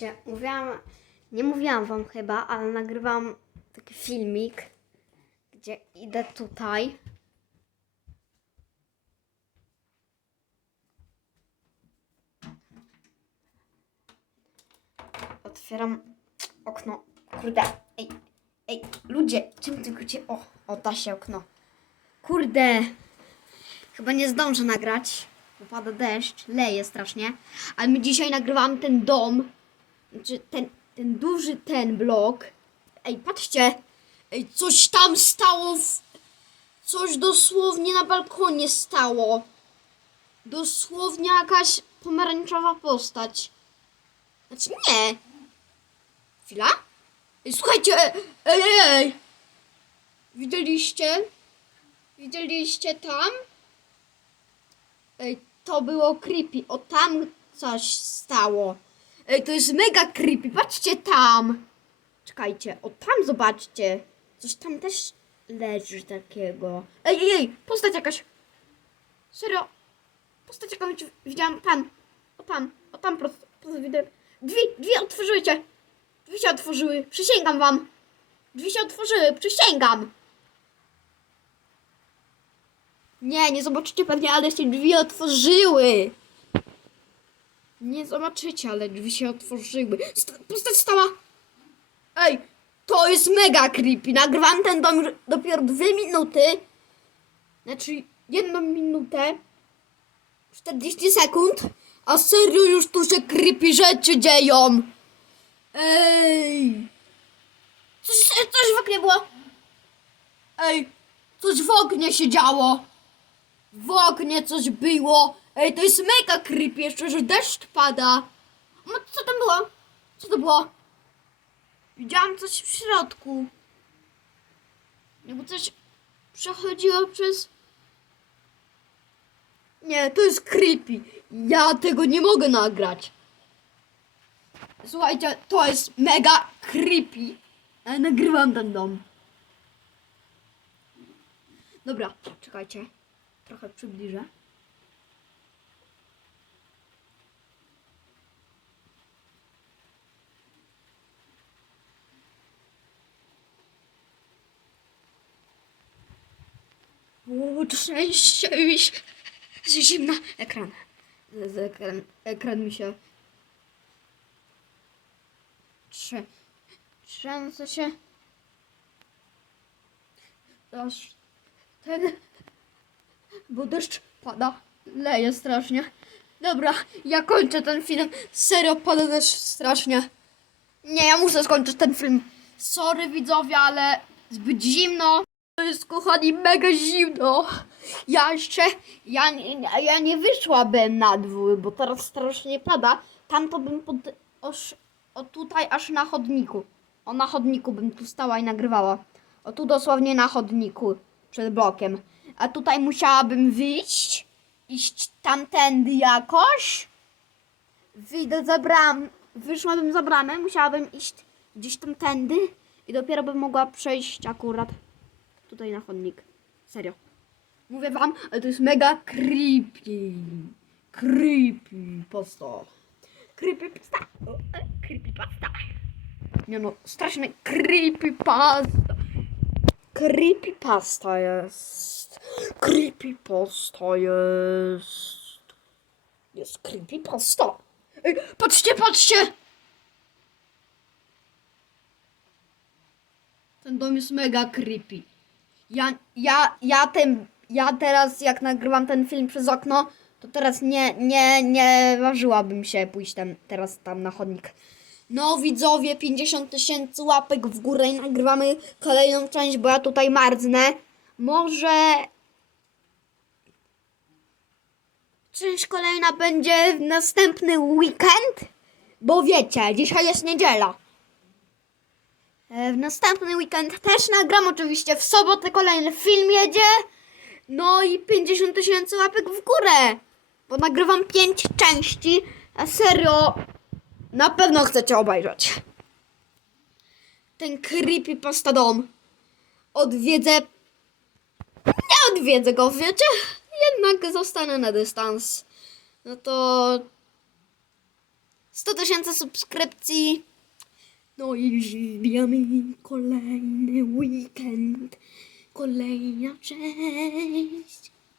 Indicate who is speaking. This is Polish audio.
Speaker 1: Słuchajcie, mówiłam, nie mówiłam wam chyba, ale nagrywam taki filmik, gdzie idę tutaj. Otwieram okno. Kurde, ej, ej, ludzie, czym tylko cię... O, o, da się okno. Kurde, chyba nie zdążę nagrać. bo Pada deszcz, leje strasznie. Ale my dzisiaj nagrywamy ten dom. Znaczy ten, ten duży ten blok. Ej, patrzcie. Ej, coś tam stało w... Coś dosłownie na balkonie stało. Dosłownie jakaś pomarańczowa postać. Znaczy nie. Chwila. Ej, słuchajcie. Ej, ej, ej. Widzieliście? Widzieliście tam? Ej, to było creepy. O, tam coś stało. Ej, to jest mega creepy. Patrzcie tam. Czekajcie, o tam zobaczcie. Coś tam też leży takiego. Ej, ej, ej, postać jakaś. Serio. Postać jakąś widziałam tam. O tam, o tam prosto. prosto widzę. Drzwi, drzwi otworzyły się. Drzwi się otworzyły. Przysięgam wam. Drzwi się otworzyły, przysięgam. Nie, nie zobaczycie pewnie, ale się drzwi otworzyły. Nie zobaczycie, ale drzwi się otworzyły. St postać stała. Ej, to jest mega creepy. Nagrywam ten dom dopiero dwie minuty. Znaczy, jedną minutę. 40 sekund. A serio już tu się creepy rzeczy dzieją. Ej. Coś, coś w oknie było. Ej, coś w oknie się działo. W oknie coś było. Ej, to jest mega creepy, jeszcze, że deszcz pada. No, co tam było? Co to było? Widziałam coś w środku. Jakby coś przechodziło przez... Nie, to jest creepy. Ja tego nie mogę nagrać. Słuchajcie, to jest mega creepy. Ale nagrywam ten dom. Dobra, czekajcie. Trochę przybliżę. Trzęsie mi się. Zimna. Ekran. Z, ekran. Ekran mi się. Trze. Trzęsę się. Aż ten. Bo deszcz pada. Leje strasznie. Dobra, ja kończę ten film. Serio, pada deszcz strasznie. Nie, ja muszę skończyć ten film. Sorry widzowie, ale zbyt zimno. To jest, kochani, mega zimno. Ja jeszcze, ja, nie- ja nie wyszłabym na dwór, bo teraz strasznie pada. Tam to bym pod, oż, o tutaj aż na chodniku. O na chodniku bym tu stała i nagrywała. O tu dosłownie na chodniku, przed blokiem. A tutaj musiałabym wyjść, iść tamtędy jakoś. Wyjdę za bram, wyszłabym za bramę, musiałabym iść gdzieś tamtędy i dopiero bym mogła przejść akurat tutaj na chodnik. Serio. Mówię wam, ale to jest mega creepy. Creepy pasta. Creepy pasta. O, e, creepy pasta. Nie no, strasznie creepy pasta. Creepy pasta jest. Creepy pasta jest. Jest creepy pasta. Ej, patrzcie, patrzcie! Ten dom jest mega creepy. Ja, ja, ja ten, ja teraz jak nagrywam ten film przez okno, to teraz nie, nie, nie ważyłabym się pójść tam, teraz tam na chodnik. No widzowie, 50 tysięcy łapek w górę i nagrywamy kolejną część, bo ja tutaj marznę. Może część kolejna będzie w następny weekend? Bo wiecie, dzisiaj jest niedziela. E, W następny weekend też nagram, oczywiście w sobotę kolejny film jedzie. No i 50 tysięcy łapek w górę. Bo nagrywam 5 części. A serio, na pewno chcecie obejrzeć. Ten creepy pasta dom. Odwiedzę. Nie odwiedzę go, wiecie? Jednak zostanę na dystans. No to 100 tysięcy subskrypcji. No i wbijamy kolejny weekend. Kolejna część.